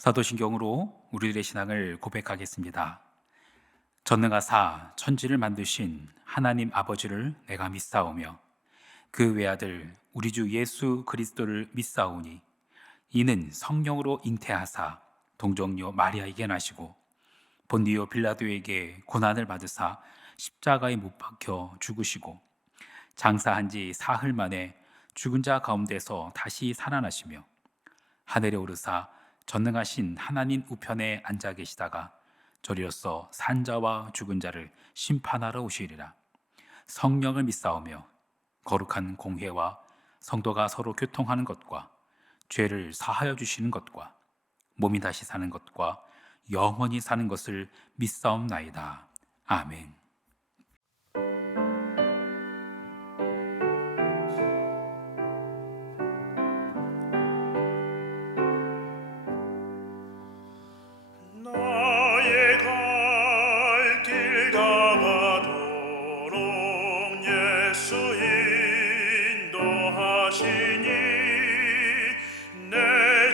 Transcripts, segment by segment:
사도신경으로 우리들의 신앙을 고백하겠습니다. 전능하사 천지를 만드신 하나님 아버지를 내가 믿사오며 그 외아들 우리 주 예수 그리스도를 믿사오니 이는 성령으로 잉태하사 동정녀 마리아에게 나시고 본디오 빌라도에게 고난을 받으사 십자가에 못 박혀 죽으시고 장사한 지 사흘 만에 죽은 자 가운데서 다시 살아나시며 하늘에 오르사 전능하신 하나님 우편에 앉아 계시다가 저리로서 산자와 죽은 자를 심판하러 오시리라. 성령을 믿사오며 거룩한 공회와 성도가 서로 교통하는 것과 죄를 사하여 주시는 것과 몸이 다시 사는 것과 영원히 사는 것을 믿사옵나이다. 아멘. 나의 갈 길 가가도록 예수 인도하시니 내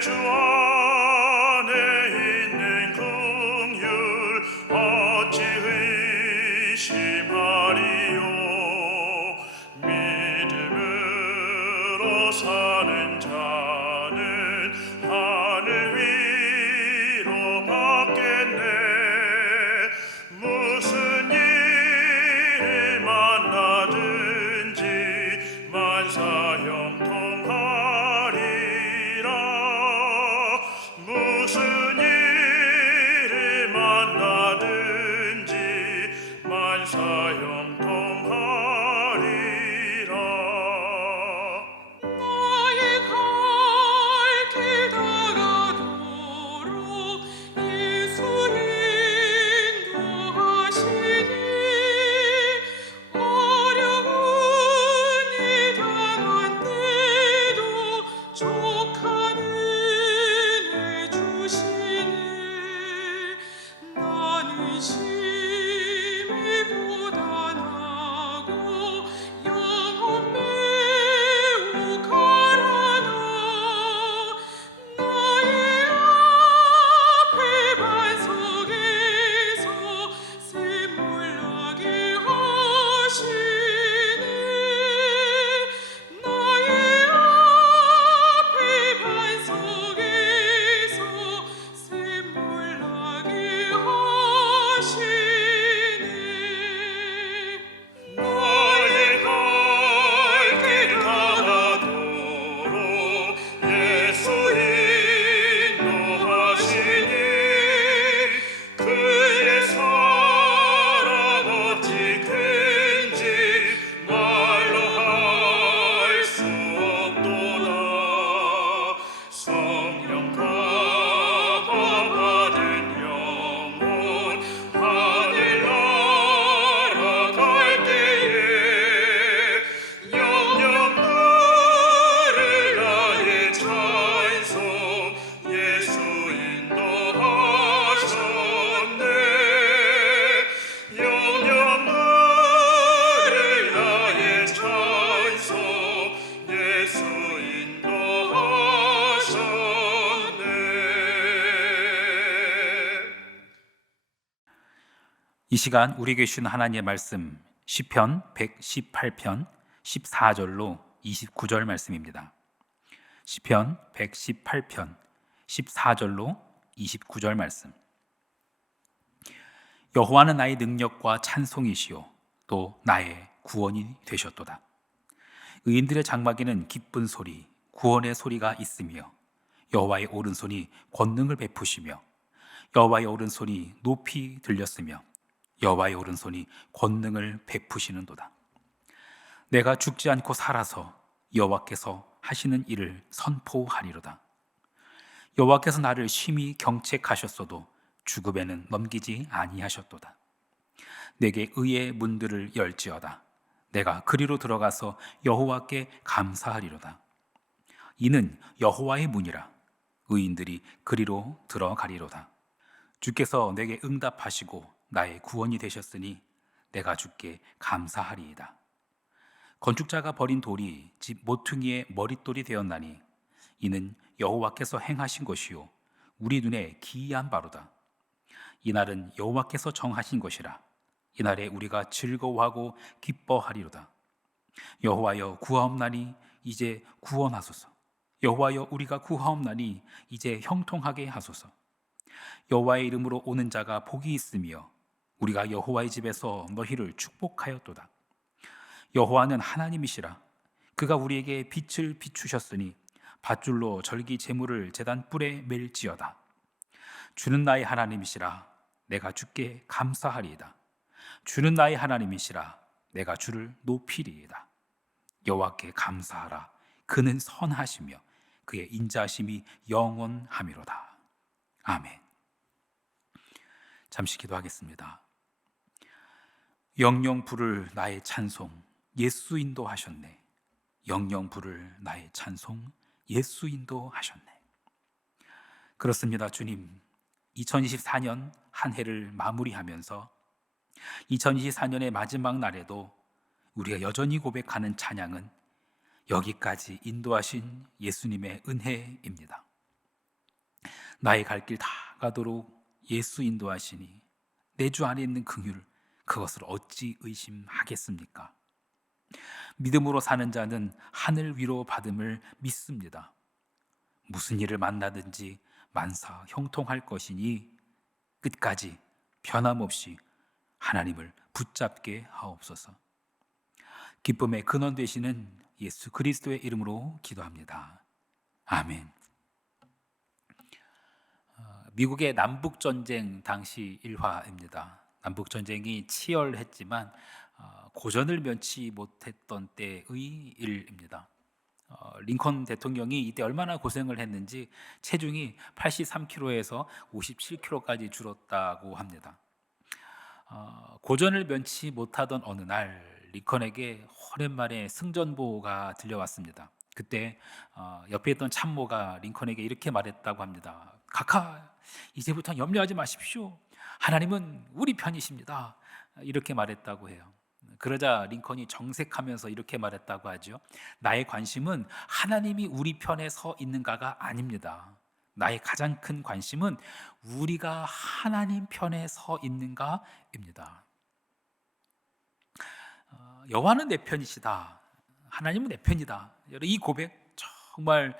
주 안에 있는 긍휼 어찌 의심하리요. 믿음으로 사는 자는 하늘 위로 받겠네. 무슨 일을 만나든지 만사형통하리라. 무슨 일을 만나든지 만사형통하리라. 나의 갈 길 다가도록 예수 인도하시니 어려운 일 당한 때도 족한 은혜 주시니 나는 심히 고단하고 영혼 매우 가라나. 나의 앞에 반석에서 샘물 나게 하시네. 나의 앞에 반석에서 샘물 나게 하시네. 나의 갈 길 가가도록 예수 인도하시니 그의 사랑 어찌 큰지 말로 할 수 없도다. 성령 감화 받은 영혼 하늘 날아갈 때에 영영 누를 나의 찬송 예수 인도하셨네. 영영 누를 나의 찬송 예수 인도하셨네. 이 시간 우리에게 주신 하나님의 말씀 시편 118편 14절로 29절 말씀입니다. 시편 118편 14절로 29절 말씀. 여호와는 나의 능력과 찬송이시요 또 나의 구원이 되셨도다. 의인들의 장막에는 기쁜 소리, 구원의 소리가 있으며 여호와의 오른손이 권능을 베푸시며 여호와의 오른손이 높이 들렸으며 여호와의 오른손이 권능을 베푸시는도다. 내가 죽지 않고 살아서 여호와께서 하시는 일을 선포하리로다. 여호와께서 나를 심히 경책하셨어도 죽음에는 넘기지 아니하셨도다. 내게 의의 문들을 열지어다. 내가 그리로 들어가서 여호와께 감사하리로다. 이는 여호와의 문이라. 의인들이 그리로 들어가리로다. 주께서 내게 응답하시고 나의 구원이 되셨으니 내가 주께 감사하리이다. 건축자가 버린 돌이 집 모퉁이의 머릿돌이 되었나니 이는 여호와께서 행하신 것이요 우리 눈에 기이한 바로다. 이날은 여호와께서 정하신 것이라. 이날에 우리가 즐거워하고 기뻐하리로다. 여호와여 구하옵나니 이제 구원하소서. 여호와여 우리가 구하옵나니 이제 형통하게 하소서. 여호와의 이름으로 오는 자가 복이 있으며 우리가 여호와의 집에서 너희를 축복하였도다. 여호와는 하나님이시라. 그가 우리에게 빛을 비추셨으니 밧줄로 절기 제물을 제단 뿔에 맬지어다. 주는 나의 하나님이시라. 내가 주께 감사하리이다. 주는 나의 하나님이시라. 내가 주를 높이리이다. 여호와께 감사하라. 그는 선하시며 그의 인자하심이 영원하미로다. 아멘. 잠시 기도하겠습니다. 영영 부를 나의 찬송 예수 인도하셨네. 영영 부를 나의 찬송 예수 인도하셨네. 그렇습니다. 주님, 2024년 한 해를 마무리하면서 2024년의 마지막 날에도 우리가 여전히 고백하는 찬양은 여기까지 인도하신 예수님의 은혜입니다. 나의 갈 길 다 가도록 예수 인도하시니 내 주 안에 있는 긍휼 그것을 어찌 의심하겠습니까? 믿음으로 사는 자는 하늘 위로 받음을 믿습니다. 무슨 일을 만나든지 만사 형통할 것이니 끝까지 변함없이 하나님을 붙잡게 하옵소서. 기쁨의 근원 되시는 예수 그리스도의 이름으로 기도합니다. 아멘. 미국의 남북전쟁 당시 일화입니다. 남북전쟁이 치열했지만 고전을 면치 못했던 때의 일입니다. 링컨 대통령이 이때 얼마나 고생을 했는지 체중이 83kg에서 57kg까지 줄었다고 합니다. 고전을 면치 못하던 어느 날 링컨에게 오랜만에 승전보가 들려왔습니다. 그때 옆에 있던 참모가 링컨에게 이렇게 말했다고 합니다. 각하, 이제부터 염려하지 마십시오. 하나님은 우리 편이십니다. 이렇게 말했다고 해요. 그러자 링컨이 정색하면서 이렇게 말했다고 하죠. 나의 관심은 하나님이 우리 편에 서 있는가가 아닙니다. 나의 가장 큰 관심은 우리가 하나님 편에 서 있는가입니다. 여호와는 내 편이시다. 하나님은 내 편이다. 이 고백 정말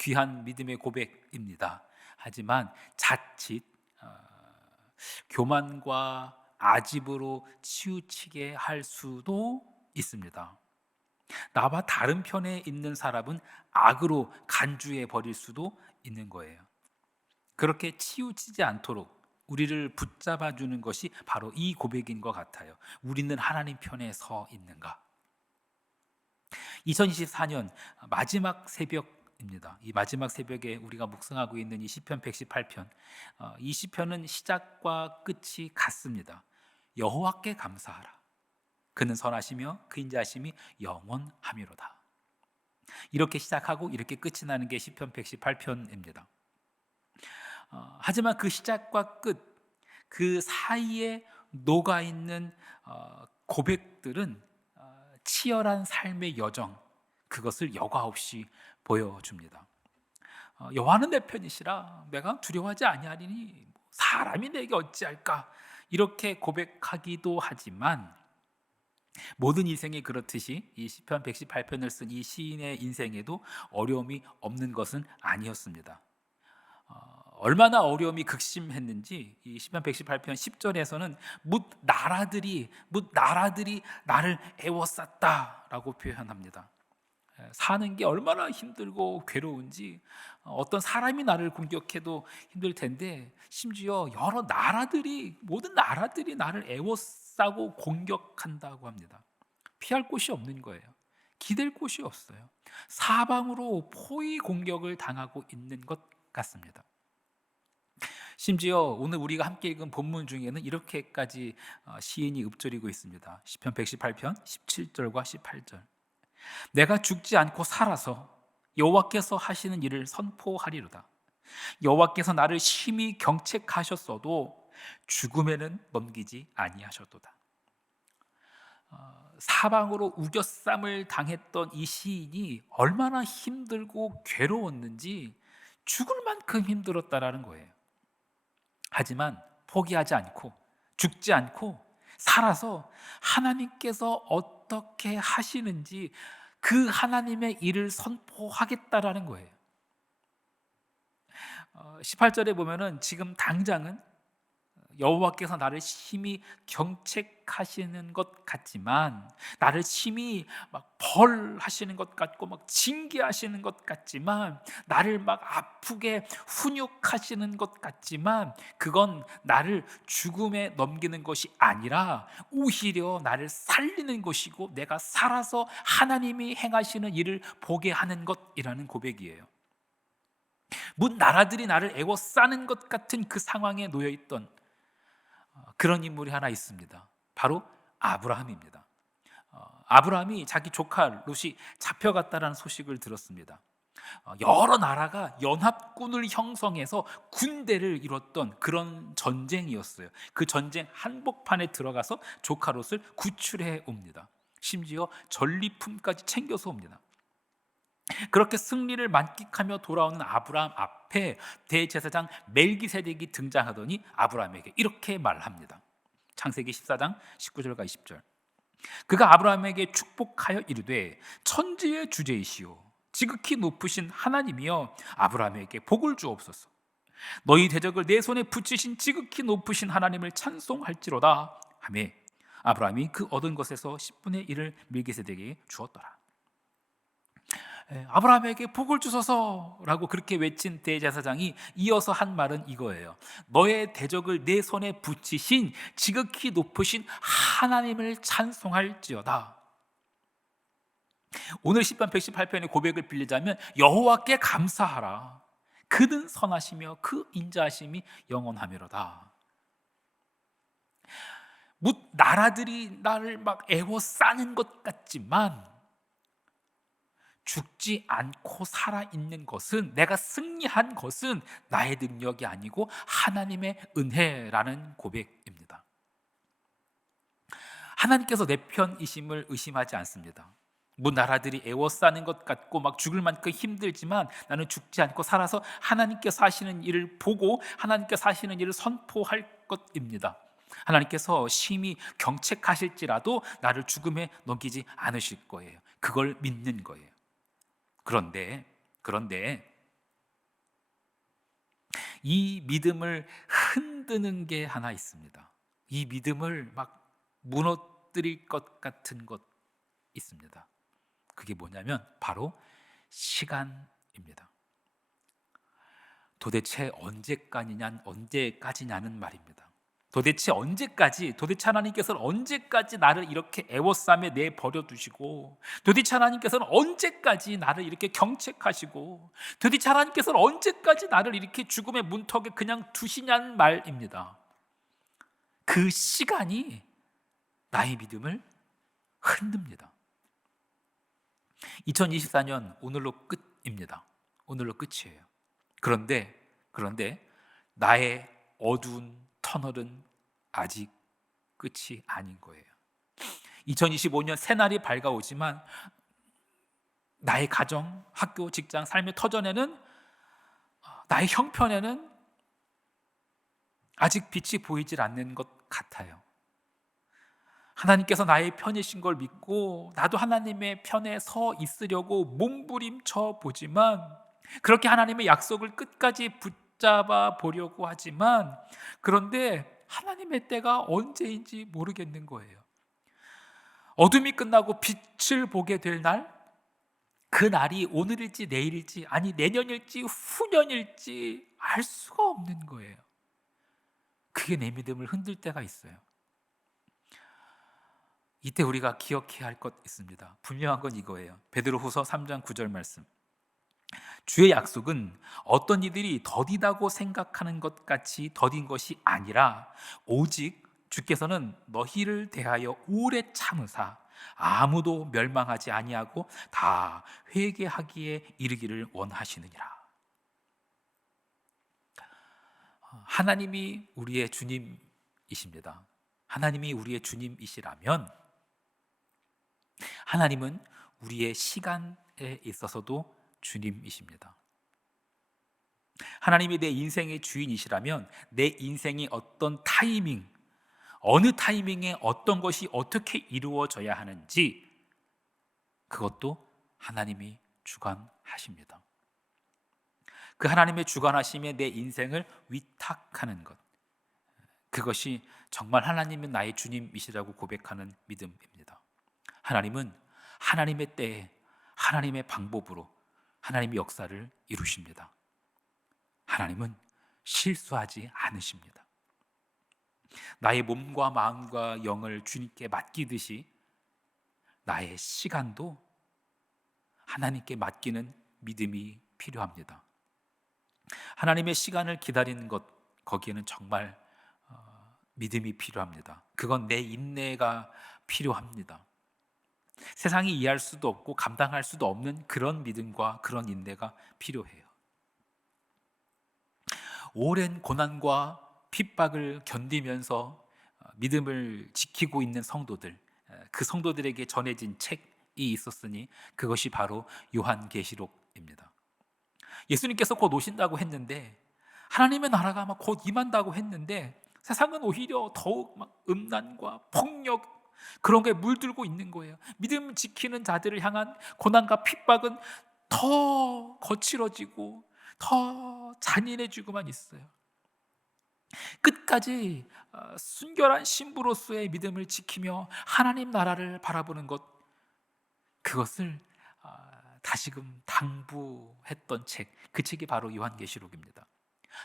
귀한 믿음의 고백입니다. 하지만 자칫 교만과 아집으로 치우치게 할 수도 있습니다. 나와 다른 편에 있는 사람은 악으로 간주해 버릴 수도 있는 거예요. 그렇게 치우치지 않도록 우리를 붙잡아 주는 것이 바로 이 고백인 것 같아요. 우리는 하나님 편에 서 있는가? 2024년 마지막 새벽입니다. 이 마지막 새벽에 우리가 묵상하고 있는 이 시편 118편, 이 시편은 시작과 끝이 같습니다. 여호와께 감사하라. 그는 선하시며 그 인자하심이 영원하미로다. 이렇게 시작하고 이렇게 끝이 나는 게 시편 118편입니다. 하지만 그 시작과 끝, 그 사이에 녹아있는 고백들은 치열한 삶의 여정, 그것을 여과 없이 보여줍니다. 여호와는 내 편이시라. 내가 두려워하지 아니하리니 사람이 내게 어찌할까? 이렇게 고백하기도 하지만 모든 인생이 그렇듯이 이 시편 118편을 쓴 이 시인의 인생에도 어려움이 없는 것은 아니었습니다. 얼마나 어려움이 극심했는지 이 시편 118편 10절에서는 뭇 나라들이 나를 애워쌌다라고 표현합니다. 사는 게 얼마나 힘들고 괴로운지, 어떤 사람이 나를 공격해도 힘들 텐데 심지어 여러 나라들이, 모든 나라들이 나를 애워싸고 공격한다고 합니다. 피할 곳이 없는 거예요. 기댈 곳이 없어요. 사방으로 포위 공격을 당하고 있는 것 같습니다. 심지어 오늘 우리가 함께 읽은 본문 중에는 이렇게까지 시인이 읊조리고 있습니다. 시편 118편 17절과 18절. 내가 죽지 않고 살아서 여호와께서 하시는 일을 선포하리로다. 여호와께서 나를 심히 경책하셨어도 죽음에는 넘기지 아니하셨도다. 사방으로 우겨쌈을 당했던 이 시인이 얼마나 힘들고 괴로웠는지 죽을 만큼 힘들었다라는 거예요. 하지만 포기하지 않고 죽지 않고 살아서 하나님께서 어떻게 하시는지 그 하나님의 일을 선포하겠다라는 거예요. 18절에 보면은 지금 당장은 여호와께서 나를 심히 경책하시는 것 같지만, 나를 심히 막 벌하시는 것 같고 막 징계하시는 것 같지만, 나를 막 아프게 훈육하시는 것 같지만, 그건 나를 죽음에 넘기는 것이 아니라 오히려 나를 살리는 것이고 내가 살아서 하나님이 행하시는 일을 보게 하는 것이라는 고백이에요. 문 나라들이 나를 애워싸는 것 같은 그 상황에 놓여 있던 그런 인물이 하나 있습니다. 바로 아브라함입니다. 아브라함이 자기 조카 롯이 잡혀갔다는 소식을 들었습니다. 여러 나라가 연합군을 형성해서 군대를 이뤘던 그런 전쟁이었어요. 그 전쟁 한복판에 들어가서 조카 롯을 구출해 옵니다. 심지어 전리품까지 챙겨서 옵니다. 그렇게 승리를 만끽하며 돌아오는 아브라함 앞에 대제사장 멜기세덱이 등장하더니 아브라함에게 이렇게 말합니다. 창세기 14장 19절과 20절. 그가 아브라함에게 축복하여 이르되 천지의 주제이시오 지극히 높으신 하나님이여 아브라함에게 복을 주옵소서. 너희 대적을 내 손에 붙이신 지극히 높으신 하나님을 찬송할지로다 하매 아브라함이 그 얻은 것에서 10분의 1을 멜기세덱에게 주었더라. 아브라함에게 복을 주소서라고 그렇게 외친 대제사장이 이어서 한 말은 이거예요. 너의 대적을 내 손에 붙이신 지극히 높으신 하나님을 찬송할지어다. 오늘 시편 118편의 고백을 빌리자면 여호와께 감사하라. 그는 선하시며 그 인자하심이 영원하미로다. 나라들이 나를 막 애워싸는 것 같지만 죽지 않고 살아있는 것은, 내가 승리한 것은 나의 능력이 아니고 하나님의 은혜라는 고백입니다. 하나님께서 내 편이심을 의심하지 않습니다. 나라들이 애워싸는 것 같고 막 죽을 만큼 힘들지만 나는 죽지 않고 살아서 하나님께서 하시는 일을 보고 하나님께서 하시는 일을 선포할 것입니다. 하나님께서 심히 경책하실지라도 나를 죽음에 넘기지 않으실 거예요. 그걸 믿는 거예요. 그런데 이 믿음을 흔드는 게 하나 있습니다. 이 믿음을 막 무너뜨릴 것 같은 것 있습니다. 그게 뭐냐면 바로 시간입니다. 도대체 언제까지냐는 말입니다. 도대체 하나님께서는 언제까지 나를 이렇게 애워싸며 내버려 두시고, 도대체 하나님께서는 언제까지 나를 이렇게 경책하시고, 도대체 하나님께서는 언제까지 나를 이렇게 죽음의 문턱에 그냥 두시냐는 말입니다. 그 시간이 나의 믿음을 흔듭니다. 2024년 오늘로 끝입니다. 오늘로 끝이에요. 그런데 나의 어두운 터널은 아직 끝이 아닌 거예요. 2025년 새날이 밝아오지만 나의 가정, 학교, 직장, 삶의 터전에는, 나의 형편에는 아직 빛이 보이질 않는 것 같아요. 하나님께서 나의 편이신 걸 믿고 나도 하나님의 편에 서 있으려고 몸부림쳐 보지만, 그렇게 하나님의 약속을 끝까지 붙잡아 보려고 하지만, 그런데 하나님의 때가 언제인지 모르겠는 거예요. 어둠이 끝나고 빛을 보게 될 날, 그 날이 오늘일지 내일일지, 아니 내년일지 후년일지 알 수가 없는 거예요. 그게 내 믿음을 흔들 때가 있어요. 이때 우리가 기억해야 할 것 있습니다. 분명한 건 이거예요. 베드로후서 3장 9절 말씀. 주의 약속은 어떤 이들이 더디다고 생각하는 것 같이 더딘 것이 아니라 오직 주께서는 너희를 대하여 오래 참으사 아무도 멸망하지 아니하고 다 회개하기에 이르기를 원하시느니라. 하나님이 우리의 주님이십니다. 하나님이 우리의 주님이시라면 하나님은 우리의 시간에 있어서도 주님이십니다. 하나님이 내 인생의 주인이시라면 내 인생이 어떤 타이밍, 어느 타이밍에 어떤 것이 어떻게 이루어져야 하는지 그것도 하나님이 주관하십니다. 그 하나님의 주관하심에 내 인생을 위탁하는 것, 그것이 정말 하나님은 나의 주님이시라고 고백하는 믿음입니다. 하나님은 하나님의 때에 하나님의 방법으로 하나님의 역사를 이루십니다. 하나님은 실수하지 않으십니다. 나의 몸과 마음과 영을 주님께 맡기듯이 나의 시간도 하나님께 맡기는 믿음이 필요합니다. 하나님의 시간을 기다리는 것, 거기에는 정말 믿음이 필요합니다. 그건 내 인내가 필요합니다. 세상이 이해할 수도 없고 감당할 수도 없는 그런 믿음과 그런 인내가 필요해요. 오랜 고난과 핍박을 견디면서 믿음을 지키고 있는 성도들, 그 성도들에게 전해진 책이 있었으니 그것이 바로 요한계시록입니다. 예수님께서 곧 오신다고 했는데, 하나님의 나라가 막 곧 임한다고 했는데 세상은 오히려 더욱 막 음란과 폭력, 그런 게 물들고 있는 거예요. 믿음 지키는 자들을 향한 고난과 핍박은 더 거칠어지고 더 잔인해지고만 있어요. 끝까지 순결한 신부로서의 믿음을 지키며 하나님 나라를 바라보는 것, 그것을 다시금 당부했던 책, 그 책이 바로 요한계시록입니다.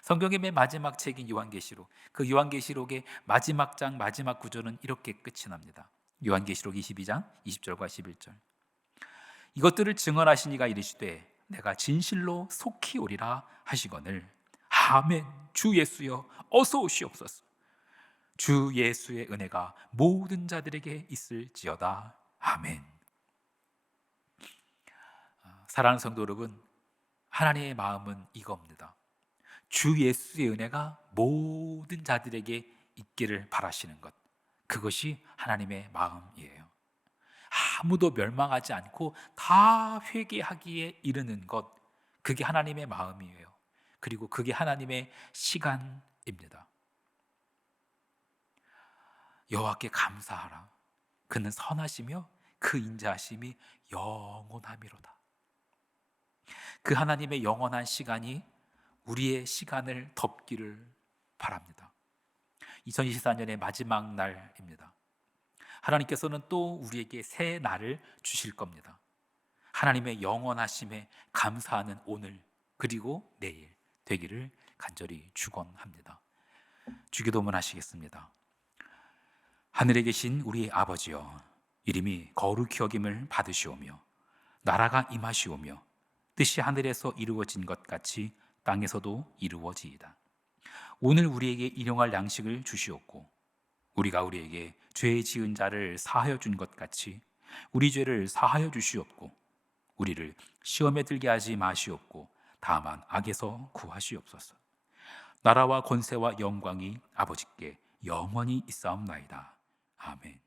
성경의 맨 마지막 책인 요한계시록, 그 요한계시록의 마지막 장 마지막 구절은 이렇게 끝이 납니다. 요한계시록 22장 20절과 11절. 이것들을 증언하신 이가 이르시되 내가 진실로 속히 오리라 하시거늘 아멘. 주 예수여 어서 오시옵소서. 주 예수의 은혜가 모든 자들에게 있을지어다. 아멘. 사랑하는 성도 여러분, 하나님의 마음은 이겁니다. 주 예수의 은혜가 모든 자들에게 있기를 바라시는 것, 그것이 하나님의 마음이에요. 아무도 멸망하지 않고 다 회개하기에 이르는 것, 그게 하나님의 마음이에요. 그리고 그게 하나님의 시간입니다. 여호와께 감사하라. 그는 선하시며 그 인자하심이 영원하미로다. 그 하나님의 영원한 시간이 우리의 시간을 덮기를 바랍니다. 2024년의 마지막 날입니다. 하나님께서는 또 우리에게 새 날을 주실 겁니다. 하나님의 영원하심에 감사하는 오늘, 그리고 내일 되기를 간절히 축원합니다. 주기도문 하시겠습니다. 하늘에 계신 우리 아버지여, 이름이 거룩히 여김을 받으시오며 나라가 임하시오며 뜻이 하늘에서 이루어진 것 같이 땅에서도 이루어지이다. 오늘 우리에게 일용할 양식을 주시옵고 우리가 우리에게 죄 지은 자를 사하여 준 것 같이 우리 죄를 사하여 주시옵고 우리를 시험에 들게 하지 마시옵고 다만 악에서 구하시옵소서. 나라와 권세와 영광이 아버지께 영원히 있사옵나이다. 아멘.